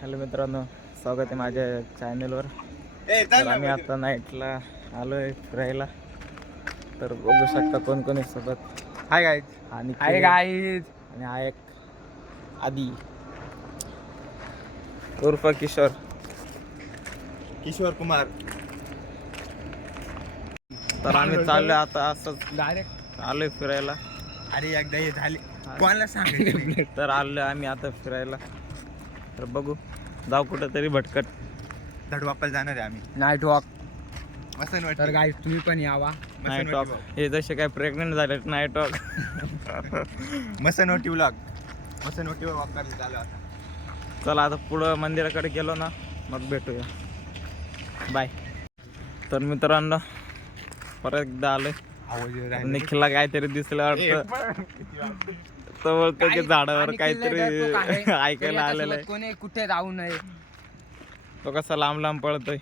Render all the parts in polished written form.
Hello मित्रांनो, स्वागत आहे माझ्या चॅनलवर. तर आम्ही आता नाईटला आलो आहे फिरायला. तर बघू शकता कोण कोण आहे सोबत. Hi guys. आणि हाय गाईज. आणि हा एक आदी उर्फ किशोर कुमार. तर आम्ही चाललोय आता असंच डायरेक्ट आलोय फिरायला. अरे एकदा हे झाले कोणाला सांगायचं. तर आलोय आम्ही आता फिरायला. तर बघू जाऊ कुठं तरी भटकट. धडवापाला जाणार आहे आम्ही नाईट वॉक. मसन वाटतं. तर गाईज तुम्ही पण यावा. Night walk. हे जसे काय प्रेग्नेंट झाले नाईट वॉक. मसनवटी व्लॉग. मसनवटीवर वॉक करायला चालू आता. चला आता पुढं मंदिराकडे गेलो ना मग भेटूया. बाय. तर मित्रांनो परत एकदा आलोय. आवाज निखिलला काहीतरी दिसलं वाटतं. तो बोलतो की झाडावर काहीतरी ऐकायला आलेलं आहे. कोणी कुठे जाऊ नये. तो कसा लांब लांब पळतोय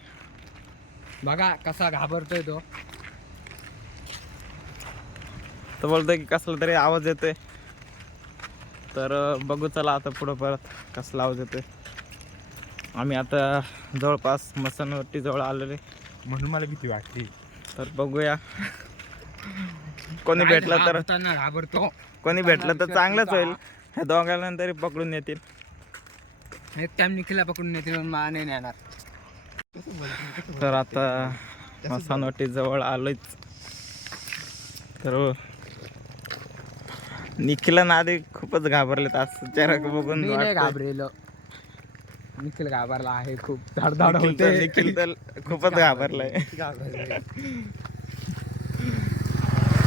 बघा कसा घाबरतोय तो. तो बोलतोय की कसला तरी आवाज येतोय. तर बघू चला आता पुढं परत कसला आवाज येतोय. आम्ही आता जवळपास मसनवटी जवळ आलेले. म्हणून मला भीती वाटते. तर बघूया कोणी भेटलं तर. घाबरतो. कोणी भेटलं तर चांगलंच होईल. ह्या दोघांना तरी पकडून येतील. एक टाइम निखिला पकडून येतील मला नाही येणार. तर आता मसनवटी जवळ आलोच. तर निखिल ना आधी खूपच घाबरलेत आज चेहरा बघून. मी नाही घाबरेलो. निखिल घाबरला आहे खूप. धाडधाड होते. निखिल तर खूपच घाबरलाय.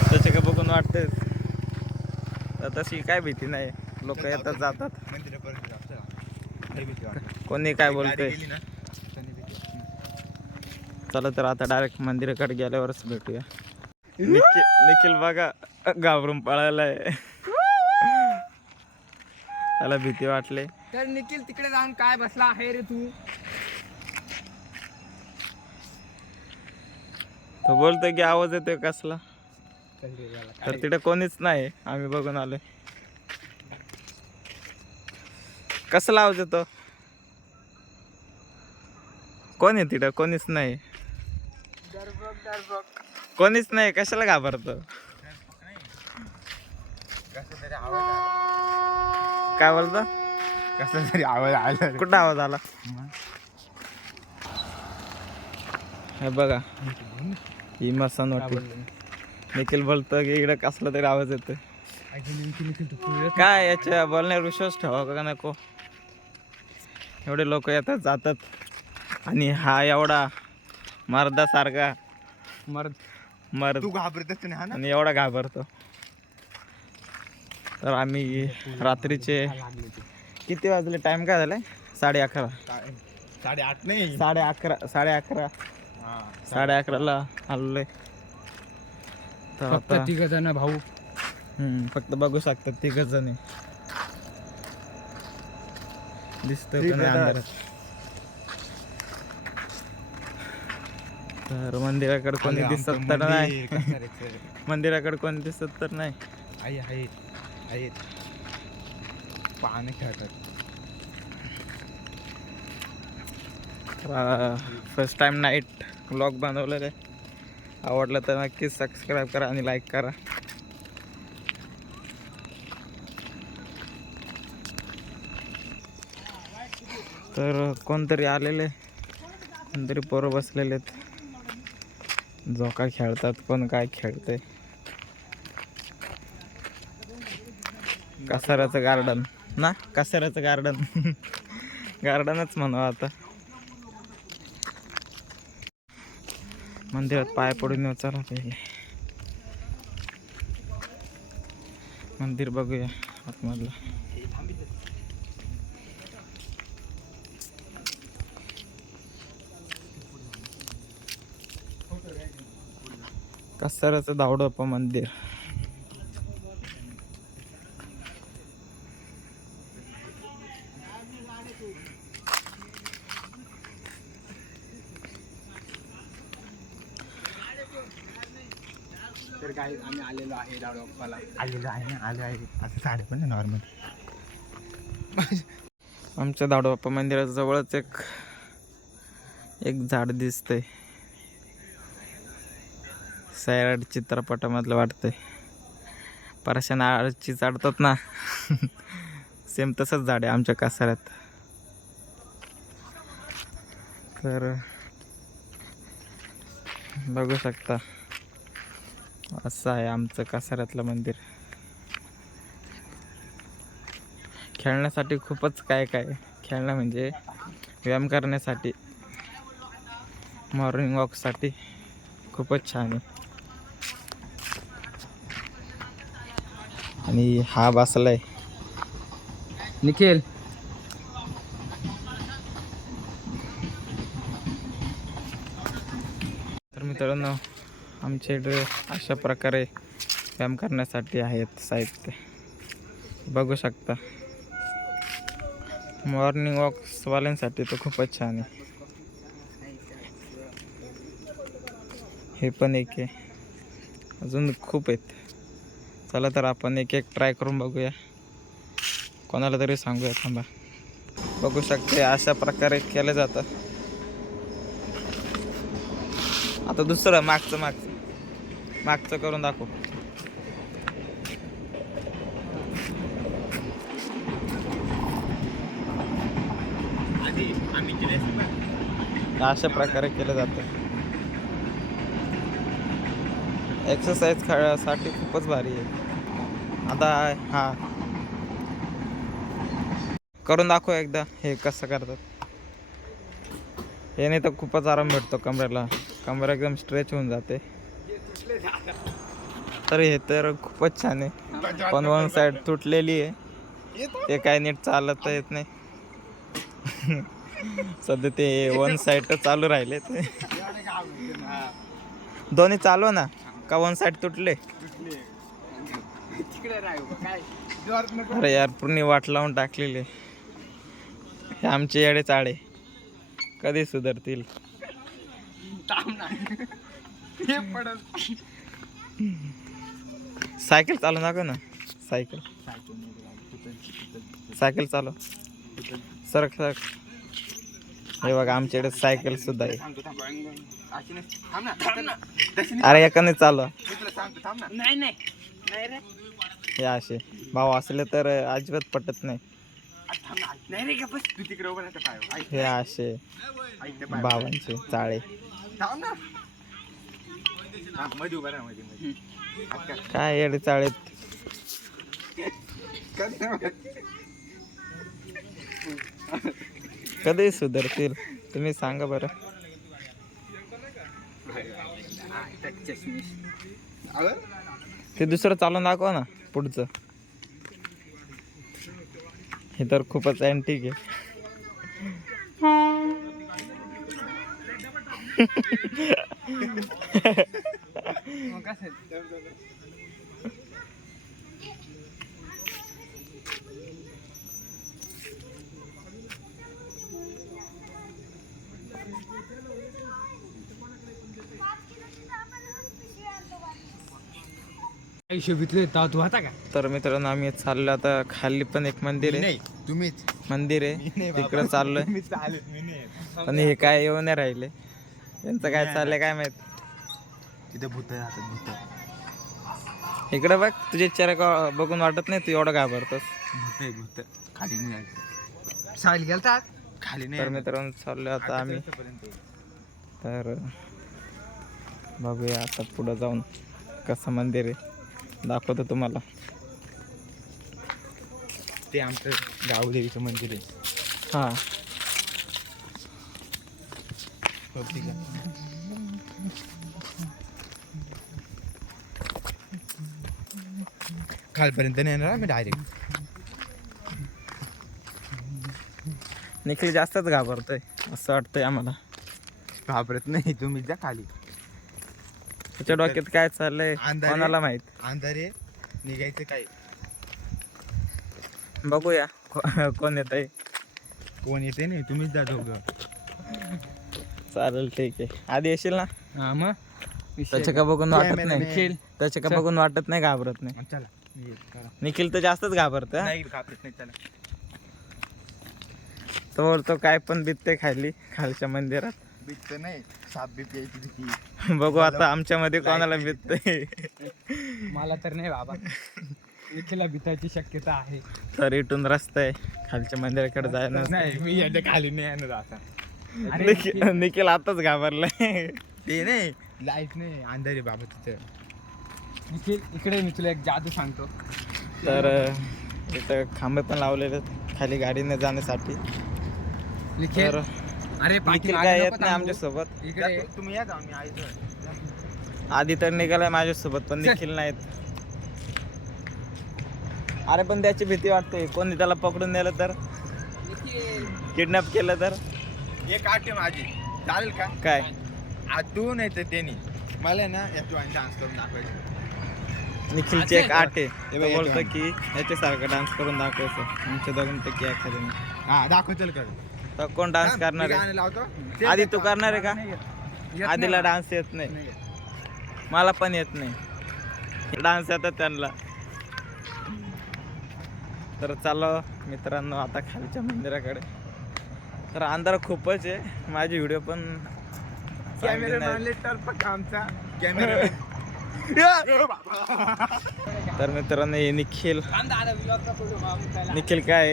त्याचे का बघून वाटते तशी काय भीती नाही. लोक येतात जातात. कोणी काय बोलतंय. चला तर आता डायरेक्ट मंदिराकडे गेल्यावरच भेटूया. निखिल बघा घाबरून पळायलाय. त्याला भीती वाटली. तर निखिल तिकडे जाऊन काय बसला आहे रे तू. तो बोलतोय की आवाज येतोय कसला. तर तिथे कोणीच नाही. आम्ही बघून आलोय. कसला आवाज येतो. कोण आहे तिथं. कोणीच नाही. कोणीच नाही. कशाला घाबरतो. काय बोलतो. कसा तरी आवाज आला. कुठं आवाज आला. हे बघा ही मसनवटी. निखिल बोलतो की इकडे कसला तरी आवाज येतोय. काय याच्या बोलण्यावर विश्वास ठेवा का नको. एवढे लोक येतात जातात आणि हा एवढा मर्दासारखा मर्द तू घाबरतच नाही हा ना. आणि एवढा घाबरतो. तर आम्ही रात्रीचे किती वाजले. टाइम काय झालाय 11:30. 8:30 नाही 11:30 11:30ला आलोय. तर फक्त आता 3 जण भाऊ. फक्त बघू शकतात 3 जण दिसतोय पण अंधारात. तर मंदिराकडे कोणी दिसत तर नाही. मंदिराकडे कोणी दिसत तर नाही. आहेत पाणी खेळतात. फर्स्ट टाइम नाईट व्लॉग बनवलेलं आहे. आवडलं तर नक्कीच सबस्क्राईब करा आणि लाईक करा. तर कोणतरी आलेले. कोणतरी पोरं बसलेले आहेत. झोका खेळतात. कोण काय खेळतंय. कसाऱ्याचं गार्डन ना. कसाऱ्याचं गार्डन गार्डनच म्हणावं आता. मंदिरात पाय पडून येऊ. चला पहिले मंदिर बघूया आतमधलं. कसाऱ्याचं धावडोपा मंदिर. तर गाईज आम्ही आलेलो आहे धावडोपाला. आलेलं आहे. आता साडे पण नॉर्मल. आमच्या दाडोबाप्पा मंदिराजवळच एक झाड दिसतंय. सैराट चित्रपटामधलं वाटतंय. परशाना आळची चाडतात ना सेम तसंच झाड आहे आमच्या कासाऱ्यात. तर बघू शकता असं आहे आमचं कासाऱ्यातलं मंदिर. खेळण्यासाठी खूपच काय खेळणं म्हणजे व्यायाम करण्यासाठी, मॉर्निंग वॉकसाठी खूपच छान आहे. आणि हा बसलाय निखिल. तर मित्रांनो आमच्या इकडे अशा प्रकारे व्यायाम करण्यासाठी आहेत साहित्य, बघू शकता. मॉर्निंग वॉक्सवाल्यांसाठी तर खूपच छान आहे. हे पण एक आहे, अजून खूप आहेत. चला तर आपण एक एक ट्राय करून बघूया, कोणाला तरी सांगूया. थांबा. बघू शकते अशा प्रकारे केलं जातं. आता दुसरं मागचं करून दाखव. अशा प्रकारे केलं जातं. एक्सरसाइज खेळासाठी खूपच भारी आहे. आता हा करून दाखव एकदा हे कसं करतात. हे नाही तर खूपच आराम भेटतो कमरेला, कमर एकदम स्ट्रेच होऊन जाते. तर हे तर खूपच छान आहे, पण वन साईड तुटलेली आहे, ते काय नीट चालत येत नाही. सध्या ते वन साईड चालू राहिले. ते दोन्ही चालू ना का वन साईड तुटले. अरे यार पूर्ण वाट लावून टाकलेले. हे आमचे येडे चाळे कधी सुधारतील. सायकल चालू नका ना. सायकल चालू सरक. हे बघा आमच्याकडे सायकल सुद्धा आहे. अरे एकाने चालू. हे असे भाऊ असले तर अजिबात पटत नाही. हे असे भावांचे चाळे काय येडे चाळेत. कधी सुधारतील तुम्ही सांगा बरं. ते दुसरं चालून दाखवा ना पुढचं. हे तर खूपच अँटिक आहे. हिशोबीतले तू होता का? तर मित्रांनो आम्ही चाललो आता. खाली पण एक मंदिर आहे. तुम्हीच मंदिर आहे तिकडं चाललोय. पण हे काय येऊन नाही राहिले. यांचं काय चाललंय काय माहित. तिथे भूत राहतात भूत. इकडे बघ तुझे चेहरा बघून वाटत नाही तू एवढं घाबरतोस. भूत खाली नाही जायचं. साईल गेलतात खाली नाही. तर मित्रांनो चाललोय आता आम्ही. तर बघूया आता पुढं जाऊन कसं मंदिर आहे दाखवतो तुम्हाला. ते आमचं गावदेवीचं मंदिर आहे. हा खालपर्यंत नाही येणार मी डायरेक्ट. निखिल जास्तच घाबरतोय असं वाटतंय आम्हाला. घाबरत नाही तुम्ही जा खाली. त्याच्या डोक्यात काय चाललंय कोणाला माहित. अंधारे निघायचं काय. बघूया कोण येत आहे. कोण येते नाही तुम्हीच जा दोघं. चालेल ठीक आहे. आधी येशील ना. हा मग त्याच्या का बघून वाटत नाही. निखिल त्याच्या का बघून वाटत नाही घाबरत नाही. चला निखिल तर जास्तच घाबरत. नाही घाबरत नाही. चला तो बोलतो काय पण बित्ते खाली खालच्या मंदिरात. बीत नाही, साप बीत यायची भीती. बघू आता आमच्या मध्ये कोणाला बित्ते. मला तर नाही बाबा. निखिलला भितायची शक्यता आहे. तर इथून रस्ता आहे खालच्या मंदिराकडे जायला. नाही मी याच्या खाली नाही येणार आता. निखिल आताच घाबरलाय. ते नाही, लाईट नाही, अंधारी बाबा तिथं. निखिल इकडे मी तुला एक जादू सांगतो. तर इथं खांबे पण लावलेले आहेत खाली गाडीने जाण्यासाठी. निखिल तर अरे निखिल काय येत नाही आमच्यासोबत. इकडे तुम्ही या जाऊ, मी आईचं. आधी तर निघालाय माझ्यासोबत पण निखिल नाहीत. अरे पण त्याची भीती वाटते, कोणी त्याला पकडून नेलं तर, किडनॅप केलं तर. एक आटे माझी चालेल का? काय तू नाही तर त्यांनी मला ना याची डान्स करून दाखवायचं. निखिलची एक आट आहे. हे तो बघ, बोलतो येतो. की याच्यासारखं डान्स करून दाखवायचं आमच्या दोघांपैकी एखाद्याने. हा दाखव, चल कर. तर कोण डान्स करणार मी आहे? गाणं लावतो. आधी तू करणार आहे का? येत आधीला नाही डान्स येत नाही, मला पण येत नाही. डान्स येतात त्यांना. तर चाललो मित्रांनो आता खालच्या मंदिराकडे. तर अंधार खूपच आहे, माझी व्हिडिओ पण चांगली नाही. आमचा कॅमेरा. तर मित्रांनो हे निखिल दादा विलॉगचा फोटो मागून त्याला. निखिल काय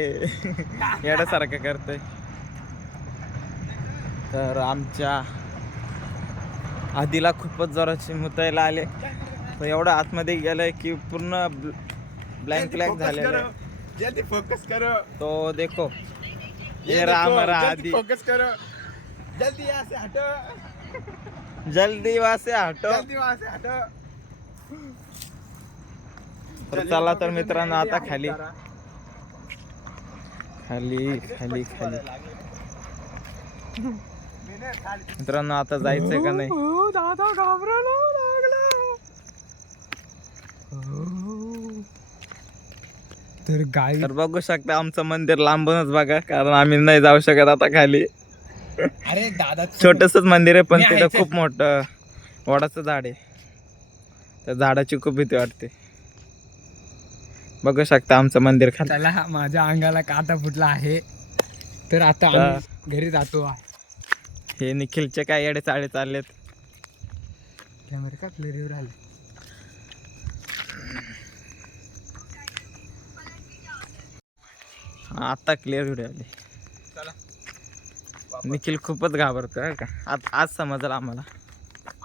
येण्यासारखं करतोय. तर आमच्या आधीला खूपच जोराची मुतायला आले. तो एवढा आतमध्ये गेलाय की पूर्ण ब्लँक झालेला आहे. जल्दी फोकस करो. तो देखो ये रहा हमारा आदि. फोकस करो. जल्दी यहाँ से हटो. जल्दी वहां से हटो. जल्दी वहाँ से हटो. तर चला तर मित्रांनो आता खाली खाली खाली खाली मित्रांनो आता जायचंय का नाही? दादा घाबरायला लागला. तर गाई तर बघू शकता आमचं मंदिर लांबूनच बघा, कारण आम्ही नाही जाऊ शकत आता खाली. अरे दादा छोटसच मंदिर आहे पण मी तिथं यायचं. खूप मोठं वडाचं झाड आहे. त्या झाडाची खूप भीती वाटते. बघू शकता आमचं मंदिर खाली. त्याला माझ्या अंगाला काटा फुटला आहे. तर आता आम्ही घरी जातो. हे निखिलचे काय येडे चाळे चाललेत. कॅमेरा का क्लिअर राहिले. आता क्लिअर व्हिडिओ आली. निखिल खूपच घाबरतोय का आज समजलं आम्हाला.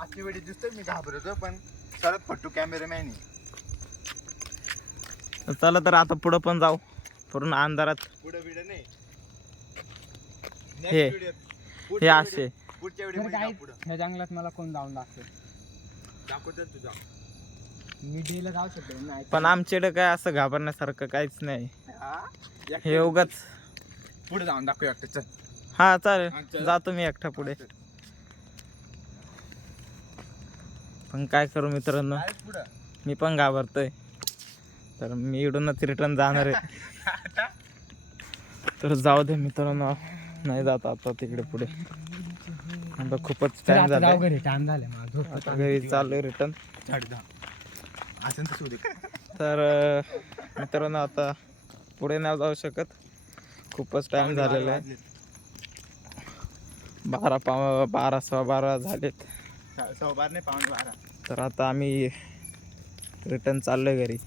आजची वेळी दिसतोय मी घाबरतो, पण सरळ फट्टू कॅमेरामॅन आहे. चला तर आता पुढं पण जाऊ, पूर्ण अंधारात. पुढे व्हिडिओ नाही. हे हे असे पुढच्या तर व्हिडिओ काय पुढे ह्या जंगलात मला कोण जाऊन दाखवेल? दाखवतो तुझा. मी डेला जाऊ शकतो नाही. पण आमच्याकडे काय असं घाबरण्यासारखं काहीच नाही. हे उगाच पुढे जाऊन दाखवूया एकटं, चल. हा चालेल जातो मी एकटा पुढे. पण काय करू मित्रांनो, डायरेक्ट पुढं. मी पण घाबरतोय. तर मी इकडूनच रिटर्न जाणार आहे. तर जाऊ दे मित्रांनो, नाही जात आता तिकडे पुढे. आता खूपच तर टाइम आता झाला. जाऊ घरी. टाइम झाला माझं. आता घरी चाललोय रिटर्न. असं तर सोडू. तर मित्रांनो आता पुढे नाही जाऊ शकत, खूपच टाइम झालेला आहे. 12 झालेत. 12:15 नाही, 12:15. तर आता आम्ही रिटर्न चाललोय घरी.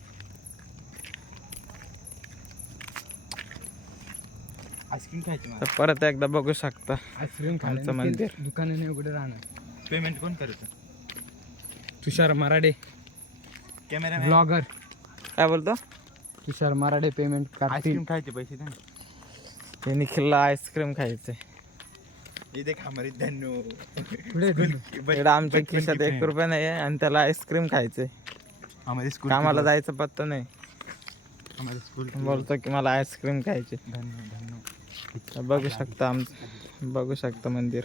आईस्क्रीम खायची मला. तर परत एकदा बघू शकता आईस्क्रीम आमचं मंदिर. दुकानाने उघडे राहणार. पेमेंट कोण करतं? तुषार मराठे कॅमेरा. ब्लॉगर. काय बोलतो? तुषार मराठे पेमेंट करतील. आईस्क्रीम खायचे पैसे द्या. हे निखिलला आईस्क्रीम खायचंय. इथे खामरी धन्नो. पुढे इकडं आमच्या खिशात 1 रुपया नाही आहे आणि त्याला आईस्क्रीम खायचंय. आम्हाला स्कूल कामाला जायचं पत्ता नाही, आम्हाला स्कूल बोलतो की मला आईस्क्रीम खायची. धन्नो धन्नो. तर बघू शकता बघू शकता मंदिर.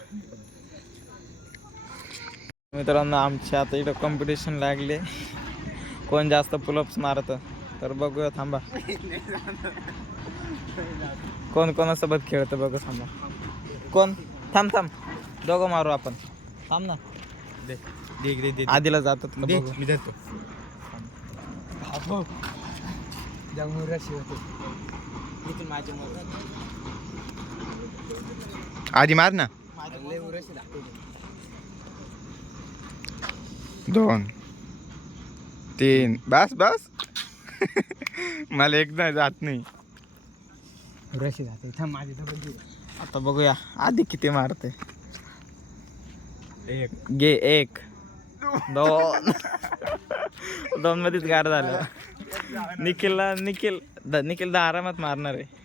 मित्रांनो आमची आता इथं कॉम्पिटिशन लागले, कोण जास्त पुलअप्स मारतं. तर बघूया, थांबा. कोण कोणासोबत खेळतं बघू, थांबा. कोण? थांब दोघं मारू आपण. थांब ना, दे दे दे. आधीला जातात का दे, बघू. मी देतो. आधी मार ना. 2 3 बस बस. मला एकदा जात नाही. रशी जाते थांब माझी डबल आता बघूया आधी किती मारते. 1 गे 1 2 2 मध्येच गार झालं. निखिल आरामात मारणार आहे.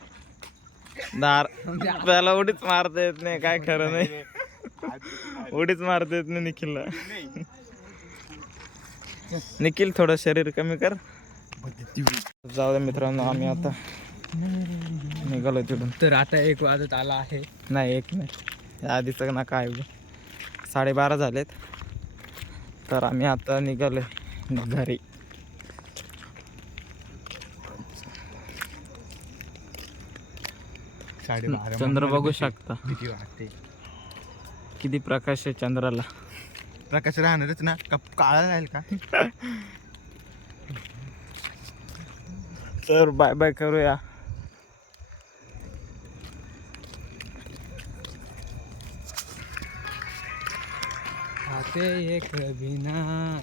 त्याला उडीच मारता येत नाही. काय खरं नाही. उडीच मारता येत नाही निखिलला. निखिल थोडं शरीर कमी कर. जाऊ दे मित्रांनो, आम्ही आता निघालो तिथून. तर आता 1 वाजत आला आहे. नाही 1 नाही, या आधीचं ना काय 12:30 झालेत. तर आम्ही आता निघालो घरी. चंद्र बघू शकता भीती वाटते. किती प्रकाश आहे चंद्राला. प्रकाश राहणारच ना, काळा राहील का? तर बाय बाय करूया. आते एक बिना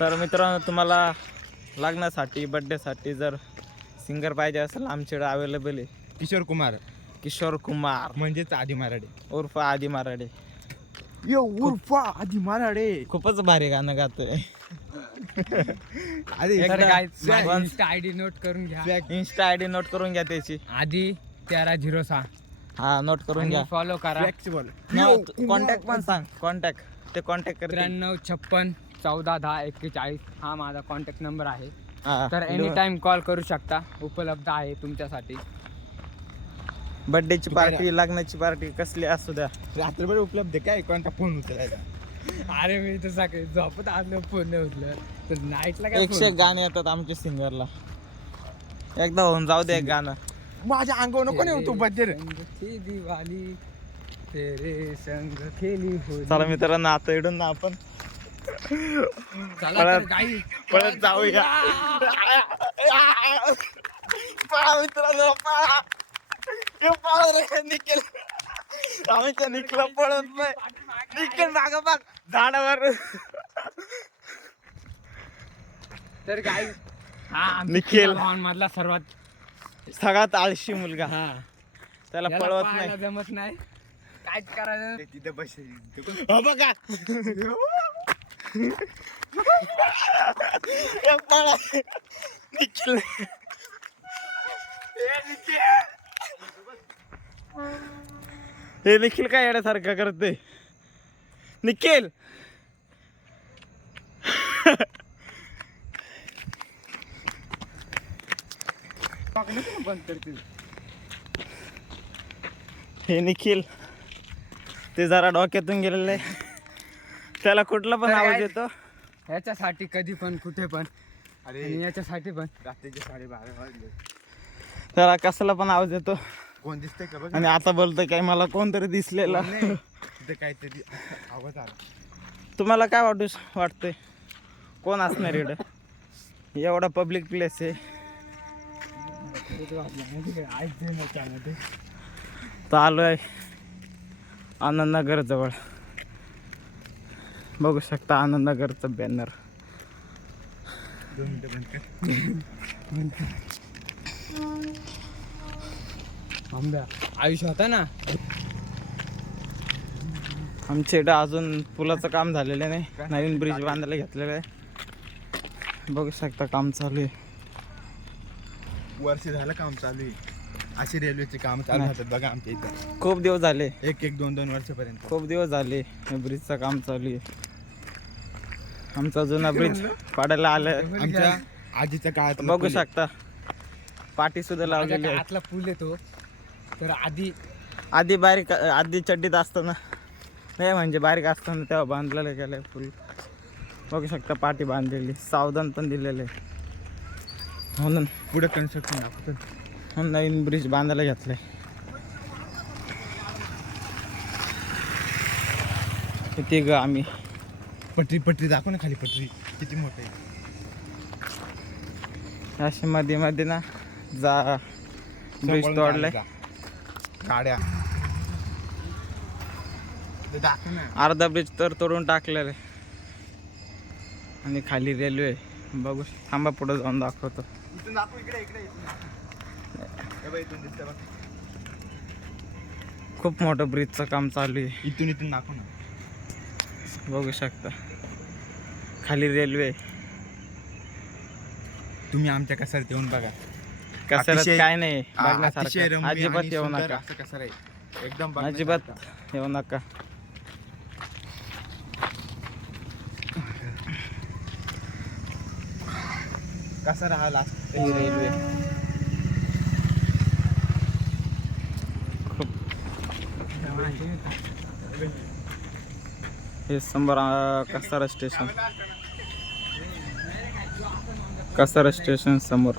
तर मित्रांनो, तुम्हाला लग्नासाठी बड्डेसाठी जर सिंगर पाहिजे असेल आमच्याकडे अवेलेबल आहे. किशोर कुमार म्हणजेच आधी मराठे. उर्फ आदी मराठे. उर्फ आधी मराठे. खूपच भारी गाणं गातोय. इंस्टा आयडी नोट करून घ्या. इंस्टा आयडी नोट करून घ्या त्याची. आधी 1306 हा नोट करून घ्या. फॉलो करा. कॉन्टॅक्ट पण सांग. कॉन्टॅक्ट कर. 93 56 14 10 41 हा माझा कॉन्टॅक्ट नंबर आहे. हा, तर एनी टाइम कॉल करू शकता. उपलब्ध आहे तुमच्यासाठी. बर्थडेची पार्टी, लग्नाची पार्टी कसली असू द्या, रात्रभर उपलब्ध. काय कोणता फोन उचलायचा? अरे मी तर सकाळी झोपत आलो फोन नाही उचलत. तर नाईटला काय 101 गाणे येतात आमच्या सिंगरला. एकदा होऊन जाऊ दे एक गाणं. माझ्या अंगावर नको नेऊ तू बद्दल. ती दिवाळी तेरे संग खेली होली. चला मित्रांनो, आता इडून ना आपण चला तर गाई पळत जाऊया. पळा मित्रांनो, पळा. पळा रे निखिल. आम्ही निखिल पळत नाही. निखिल मागं बघ झाडावर. तर गाई हा निखिल मधला सर्वात सगळ्यात आळशी मुलगा. हा त्याला याला पळवत पाहायला नाही. जमत नाही. काय करायचं? तिथे बस. हो बघा. हे पळा. निखिल. हे निखिल काय येण्यासारखं करते. निखिल बंद करते. हे निखिल ते जरा डोक्यातून गेलेलं आहे. त्याला कुठला पण तर आवाज काय- येतो. ह्याच्यासाठी कधी पण कुठे पण अरे आणि याच्यासाठी पण रात्रीचे 12:30 वाजले. त्याला कसला पण आवाज येतो. कोण दिसतंय का बघ. आणि आता बोलतोय काय मला कोणतरी दिसलेला. तिथे काहीतरी आवाज आला. तुम्हाला काय वाटतंय कोण असणार इकडं? एवढा पब्लिक प्लेस आहे. तर आलोय आनंदनगर जवळ. बघू शकता आनंदनगरचं बॅनर. 2 मिनिटं बंद कर. आयुष्य होता ना. आमच्या इकडं अजून पुलाचं काम झालेलं नाही. नवीन ब्रिज बांधायला घेतलेलं आहे. बघू शकता काम चालू आहे. वर्ष झालं काम चालू आहे. अशी रेल्वेचे काम चालू नाही. राहतात बघा आमच्या इथं. खूप दिवस झाले. 1-2 वर्षापर्यंत. खूप दिवस झाले ब्रिजचं काम चालू आहे. आमचा जुना ब्रिज पाडायला आलं. आमच्या आजीच्या काळात बघू शकता पाठी सुद्धा लावलेली आहे. आतला पूल येतो. तर आधी बारीक, आधी चड्डीत असताना नाही म्हणजे बारीक असताना तेव्हा बांधलेलं गेलं फुल. बघू शकता पाठी बांधलेली, सावधान पण दिलेलं आहे. म्हणून पुढे कन्स्ट्रक्शन दाखवतो. म्हणून नवीन ब्रिज बांधायला घेतलंय. किती ग आम्ही पटरी दाखव ना खाली. पटरी किती मोठी आहे. अशी मध्ये मध्ये ना जा ब्रिज तोडलाय. गाड्या ते दाखव ना. अर्धा ब्रिज तर तोडून टाकलेलं आहे आणि खाली रेल्वे बघू. थांबा पुढे जाऊन दाखवतो. इथून दाखव. इकडे इकडे इथून दाखव. हे बघ, इथून दिसतं बघ. खूप मोठं ब्रिजचं काम चालू आहे. इथून दाखव ना. बघू शकता खाली रेल्वे. तुम्ही आमच्या कसाऱ्यात येऊन बघा. कसाऱ्यात अतिशय- काय नाही अतिशय बघण्यासारखं. रम्य अजिबात आणि येऊ सुंदर नका. असं कसारा आहे. एकदम अजिबात बघण्यासारखं. येऊ नका. कसारा हा लास्ट ही रेल्वे खूप. हे समोर कसारा स्टेशन. कसारा स्टेशन समोर.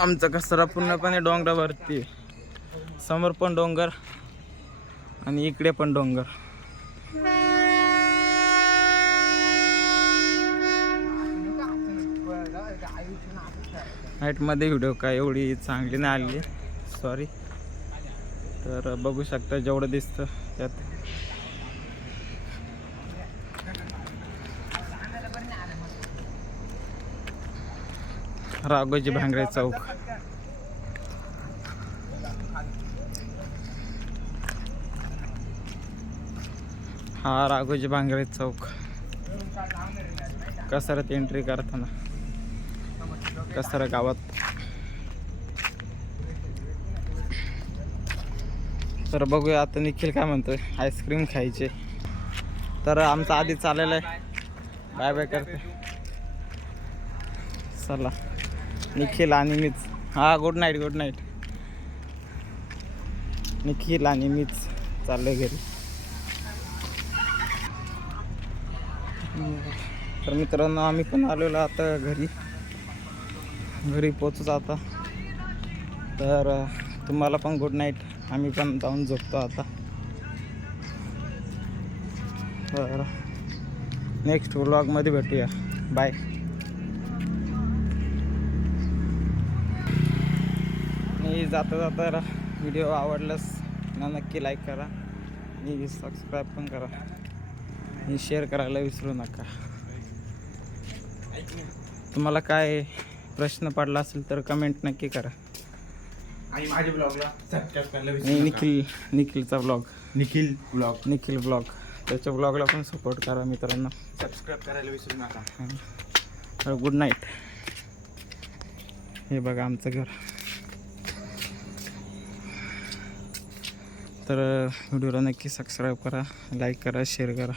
आमचा कसारा पूर्णपणे डोंगरावरती आहे. समोर पण डोंगर आणि इकडे पण डोंगर. हाईटमध्ये व्हिडिओ काय एवढी चांगली नाही आली, सॉरी. तर बघू शकता जेवढं दिसतं त्यात. राघोजी भांगरे चौक. हा राघोजी भांगरे चौक. कसाऱ्यात एंट्री करताना कसारा गावात. तर बघूया आता निखिल काय म्हणतोय. आईस्क्रीम खायचे. तर आमचा आधी चाललेला आहे. बाय बाय करते. चला निखिल आणि मीच. हा good night good night. Nikhil आणि मीच चाललोय घरी. तर मित्रांनो आम्ही पण आलेलो आता घरी पोचूच आता. तर तुम्हाला पण गुड नाईट. आम्ही पण जाऊन झोपतो आता. तर नेक्स्ट व्लॉगमध्ये भेटूया. बाय. आणि जाता जाता व्हिडिओ आवडल्यास नक्की लाईक करा आणि सबस्क्राईब पण करा आणि शेअर करायला विसरू नका. तुम्हाला काय प्रश्न पडला असेल तर कमेंट नक्की करा. आणि माझ्या ब्लॉगला सबस्क्राईब करायला आणि विसरू नका. निखिलचा ब्लॉग निखिल ब्लॉग त्याच्या ब्लॉगला पण सपोर्ट करा मित्रांनो. सबस्क्राईब करायला विसरू नका. Good night. हे बघा आमचं घर. तर व्हिडिओला नक्की सबस्क्राईब करा, लाईक करा, शेअर करा.